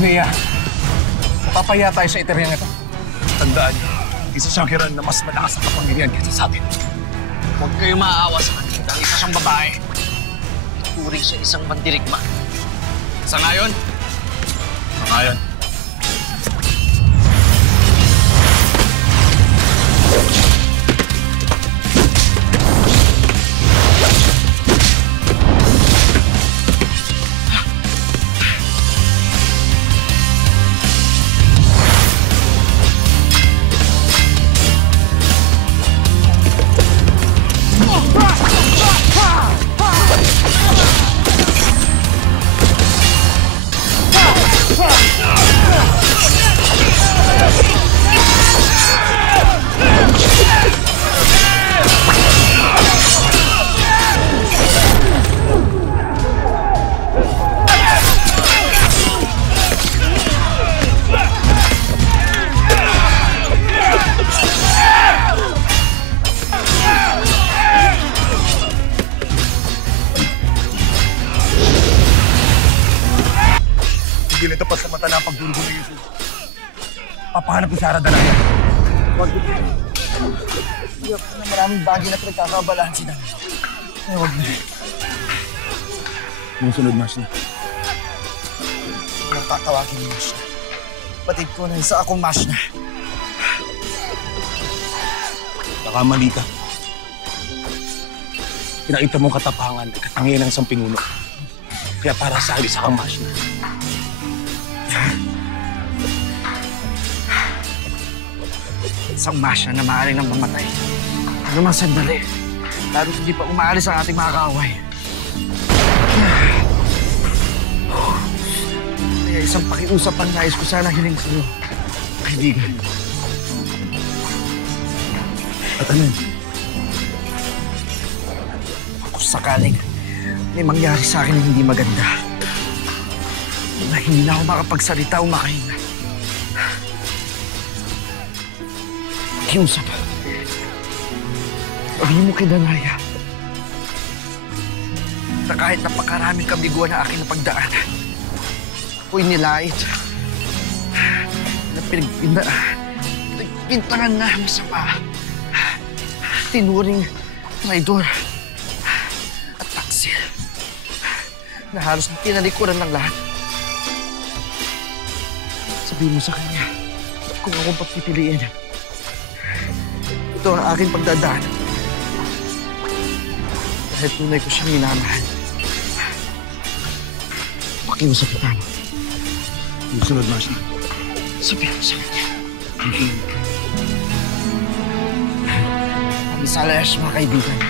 Nia, papaya tayo sa iteryang ito. Tandaan niyo, isa siyang hiran na mas malakas ang kapangyarihan kaysa sa atin. Huwag kayong maaawa sa kanya dahil isa siyang babae. Ituring siya isang mandirigma. Sa ngayon? Sa ngayon. Hindi nito pasamata na ang pagdurugo ng Yusuf. Papahanap ko si Aradalaya. Huwag ito. Iyak na maraming bagay na pinagkakabalahan sila. Ay, huwag na. Nung sunod, Mashna. Anong tatawagin ni Mashna? Batid ko na isa akong Mashna. Nakamali ka. Pinakita mong katapangan at katangian ng isang pinguno. Kaya para sa isa kang Mashna. Isang Mashna na maaaring nang mamatay. Ano mang sandali. Lalo hindi pa umaalis ang ating mga kaaway. Kaya isang pakiusap ang nais ko sana hiling sa iyo, kaibigan. At ano yun? Kung sakaling may mangyari sa akin na hindi maganda, na hindi na ako makapagsalita o makahinga. Pakiusap. Sabihin mo kay Danaya na kahit napakaraming kabiguan na aking napagdaanan, ako'y nilait na pinagpintangan na masama, tinuring traidor at taksil na halos tinalikuran ng lahat. Sabihin mo sa kanya kung akong papipiliin, ito ang aking pagdadaan. Dahil tunay ko siyang minamahal. Pakiusap kita mo. Yung sunod, Mashna. Sabihin mo sa kanya. Ang salayas, mga kaibigan.